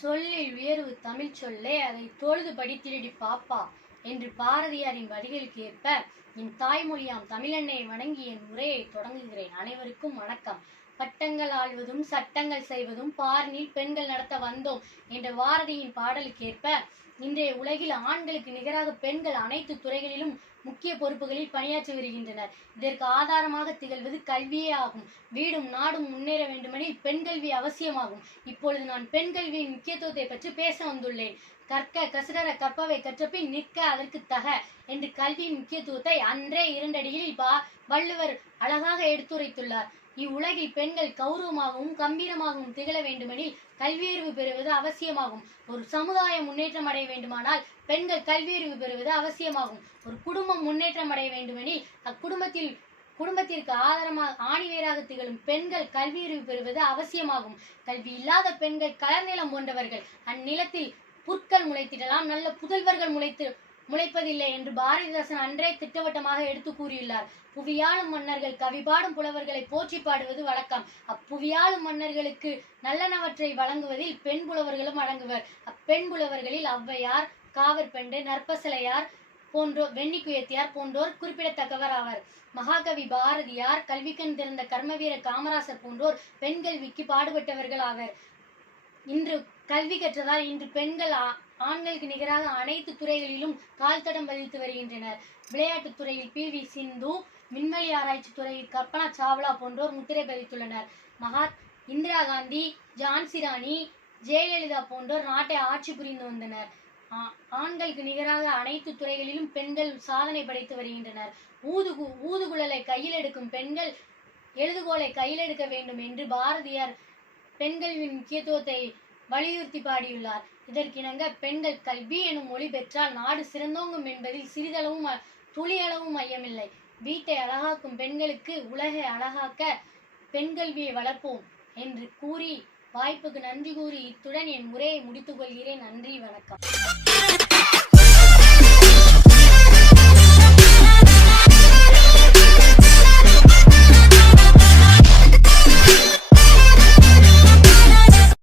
சொல்லில் உயர்வு தமிழ் சொல்லே அதை தொழுது திருடி பாப்பா என்று பாரதியாரின் வரிகளுக்கு ஏற்ப என் தாய்மொழியாம் தமிழெண்ணை வணங்கி என் உரையை தொடங்குகிறேன். அனைவருக்கும் வணக்கம். பட்டங்கள் ஆள்வதும் சட்டங்கள் செய்வதும் பாரினில் பெண்கள் நடத்த வந்தோம் என்ற வாரதியின் பாடலுக்கேற்ப இன்றைய உலகில் ஆண்களுக்கு நிகராக பெண்கள் அனைத்து துறைகளிலும் முக்கிய பொறுப்புகளில் பணியாற்றி வருகின்றனர். இதற்கு ஆதாரமாக திகழ்வது கல்வியே ஆகும். வீடும் நாடும் முன்னேற வேண்டுமெனில் பெண் கல்வி அவசியமாகும். இப்பொழுது நான் பெண் கல்வியின் முக்கியத்துவத்தை பற்றி பேச வந்துள்ளேன். கற்க கசடர கற்பவை கற்றபின் நிற்க அதற்கு தக என்று கல்வியின் முக்கியத்துவத்தை அன்றே இரண்டடியில் பா வள்ளுவர் அழகாக எடுத்துரைத்துள்ளார். இவ்வுலகில் பெண்கள் கௌரவமாகவும் கம்பீரமாகவும் திகழ வேண்டுமெனில் கல்வியறிவு பெறுவது அவசியமாகும். ஒரு சமுதாயம் முன்னேற்றம் அடைய வேண்டுமானால் பெண்கள் கல்வியறிவு பெறுவது அவசியமாகும். ஒரு குடும்பம் முன்னேற்றம் அடைய வேண்டுமெனில் அக்குடும்பத்தில் குடும்பத்திற்கு ஆதாரமாக ஆணிவேராக திகழும் பெண்கள் கல்வியறிவு பெறுவது அவசியமாகும். கல்வி இல்லாத பெண்கள் கலர்நிலம் போன்றவர்கள். அந்நிலத்தில் புற்கள் முளைத்திடலாம். நல்ல புதல்வர்கள் முளைத்து முளைப்பதில்லை என்று பாரதிதாசன் அன்றே திட்டவட்டமாக எடுத்து கூறியுள்ளார். புவியாளும் மன்னர்கள் கவிபாடும் புலவர்களை போற்றி பாடுவது வழக்கம். அப்புவியாளும் மன்னர்களுக்கு நல்லனவற்றை வழங்குவதில் பெண் புலவர்களும் அடங்குவர். அப்பெண் புலவர்களில் ஔவையார் காவற்பெண்டு நற்பசலையார் போன்றோர் வெண்ணிக்குயத்தியார் போன்றோர் குறிப்பிடத்தக்கவர் ஆவர். மகாகவி பாரதியார் கல்விக்கண் திறந்த கர்மவீர காமராசர் போன்றோர் பெண் கல்விக்கு பாடுபட்டவர்கள் ஆவர். இன்று கல்வி கற்றதால் இன்று பெண்கள் ஆ- ஆண்களுக்கு நிகராக அனைத்து துறைகளிலும் கால் தடம் பதித்து வருகின்றனர். விளையாட்டுத் துறையில் பி. வி. சிந்து விண்வெளி ஆராய்ச்சி துறையில் கல்பனா சாவ்லா போன்றோர் முத்திரை பதித்துள்ளனர். மகாத் இந்திரா காந்தி ஜான்சி ராணி ஜெயலலிதா போன்றோர் நாட்டை ஆட்சி புரிந்து வந்தனர். ஆ- ஆண்களுக்கு நிகராக அனைத்து துறைகளிலும் பெண்கள் சாதனை படைத்து வருகின்றனர். ஊதுகு ஊதுகுழலை கையில் எடுக்கும் பெண்கள் எழுதுகோலை கையில் எடுக்க வேண்டும் என்று பாரதியார் பெண்களின் முக்கியத்துவத்தை வலியுறுத்தி பாடியுள்ளார். இதற்கிணங்க பெண்கள் கல்வி எனும் மொழி பெற்றால் நாடு சிறந்தோங்கும் என்பதில் சிறிதளவும் துளியளவும் ஐயமில்லை. வீட்டை அழகாக்கும் பெண்களுக்கு உலகை அழகாக்க பெண்கல்வியை வளர்ப்போம் என்று கூறி வாய்ப்புக்கு நன்றி கூறி இத்துடன் என் உரையை முடித்துக் கொள்கிறேன். நன்றி வணக்கம்.